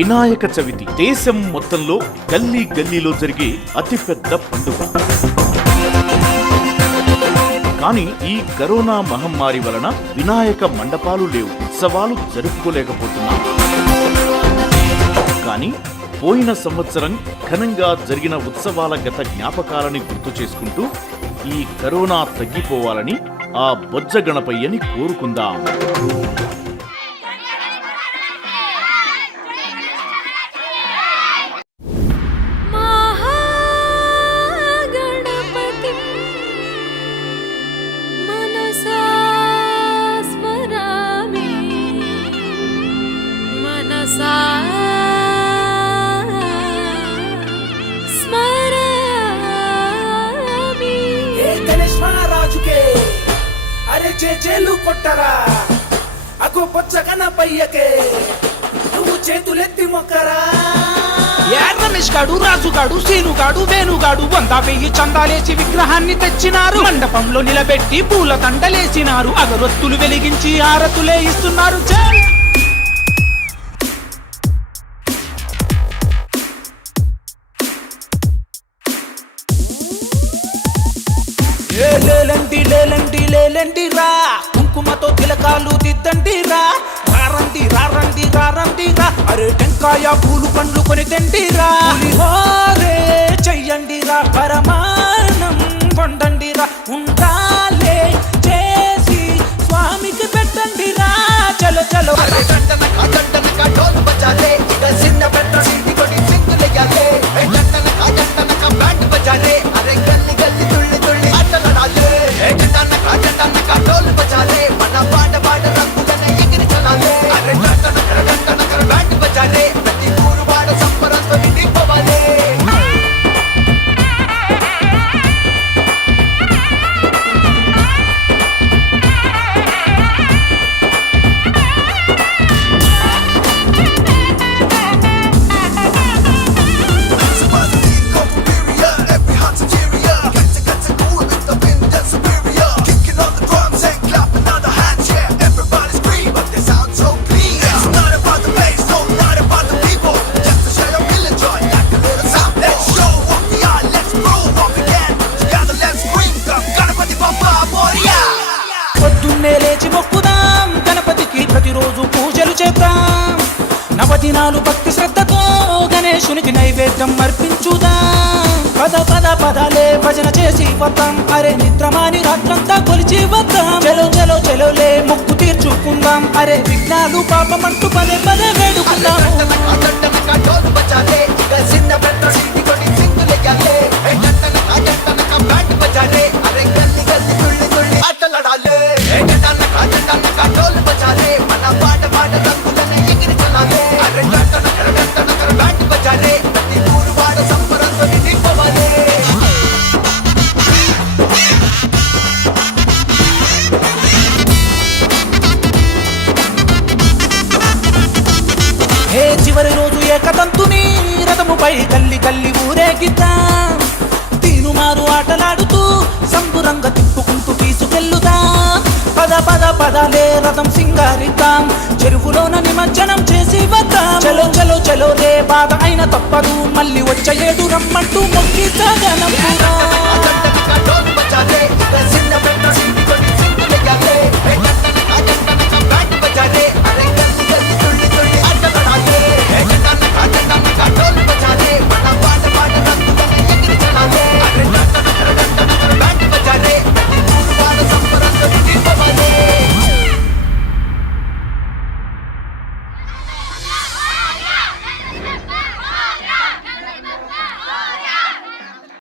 వినాయక చవితి దేశం మొత్తంలో గల్లీ గల్లీలో జరిగే అతిపెద్ద పండుగ. కానీ ఈ కరోనా మహమ్మారి వలన వినాయక మండపాలు లేవు, ఉత్సవాలు జరుపుకోలేకపోతున్నాం. కానీ పోయిన సంవత్సరం ఘనంగా జరిగిన ఉత్సవాల గత జ్ఞాపకాలని గుర్తు చేసుకుంటూ ఈ కరోనా తగ్గిపోవాలని ఆ బొజ్జ గణపయ్యని కోరుకుందాం. చేలు కొట్టరా అగో బొజ్జ గణపయ్యకే నువ్వు చేతులెత్తి మొక్కరా. రమేష్ గాడు, రాజు గాడు, సీను గాడు, వేణుగాడు 100,000 చందాలేసి విగ్రహాన్ని తెచ్చినారు. మండపంలో నిలబెట్టి పూల దండలేసినారు. అగరొత్తులు వెలిగించి హారతులే ఇస్తున్నారు. లేలండి రా, కుంకుమతో తిలకాలు దిద్దండి రా. రారండి రారండి రారండి రా, అరే టెంకాయ పూలు పండ్లు కొని తిండి రా. హోరే చెయ్యండి రా, పరమాన్నం వండండి రా. ఉండాలే చేసి స్వామికి పెట్టండి రా. చలో చలో ప్రతిరోజు పూజలు చేద్దాం. నవదినాలు భక్తి శ్రద్ధతో గణేశునికి నైవేద్యం అర్పించుదాం. పద పద పదాలే భజన చేసి వద్దాం. అరే నిద్రమాని రాత్రంతా కొలిచి వద్దాం. చలో చలో చలోలే మొక్కు తీర్చుకుందాం. అరే విఘ్నాలు పాపమంటూ పదే పదే వేడుకుందాం. చివరి రోజు ఏకదంతుని రథముపై గల్లి గల్లి ఊరేగిద్దాం. తీనుమారు ఆటలాడుతూ సంబురంగ తిప్పుకుంటూ తీసుకెళ్ళుదాం. పద పద పదాలే రథం సింగారిద్దాం. చెరువులోన నిమజ్జనం చేసి వద్దాం. చలో చలో చలో రే బాధ అయిన తప్పదు. మళ్ళీ వచ్చే ఏడు రమ్మంటూ మొక్కి సాగనం.